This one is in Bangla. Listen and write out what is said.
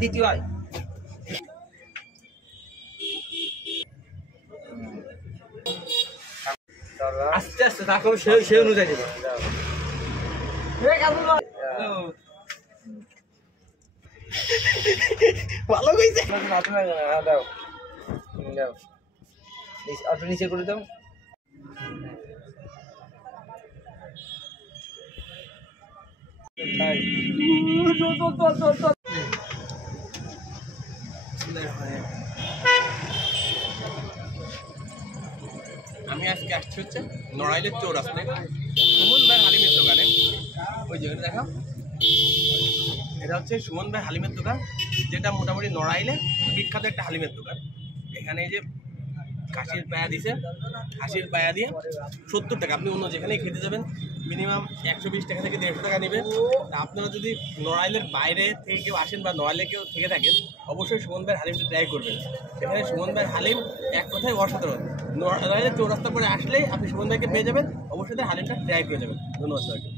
দ্বিতীয় হয় আস্তে আস্তে তারপর সে অনুযায়ী দেবে। ভালো কইছে দাও দাও অটো নিচে করে দাও। আমি আজকে আসছি হচ্ছে নড়াইলের চৌরাস্তায় সুমন ভাই হালিমের দোকানে। ওই জায়গাটা দেখো, এটা হচ্ছে সুমন ভাই হালিমের দোকান, যেটা মোটামুটি নড়াইলে বিখ্যাত একটা হালিমের দোকান। এখানে এই যে খাসির পায়া দিছে, খাসির পায়া দিয়ে 70 টাকা। আপনি অন্য যেখানেই খেতে যাবেন মিনিমাম 120 টাকা থেকে 150 টাকা নেবে। তা আপনারা যদি নড়াইলের বাইরে থেকে কেউ আসেন বা নড়াইলে কেউ থেকে থাকেন, অবশ্যই সুমন ভাইয়ের হালিমটা ট্রাই করবেন। এখানে সুমন ভাইয়ের হালিম এক কথায় অসাধারণ। নড়াইলের চৌরাস্তা পরে আসলেই আপনি সুমন ভাইকে পেয়ে যাবেন, অবশ্যই হালিমটা ট্রাই করে যাবেন। ধন্যবাদ সবাইকে।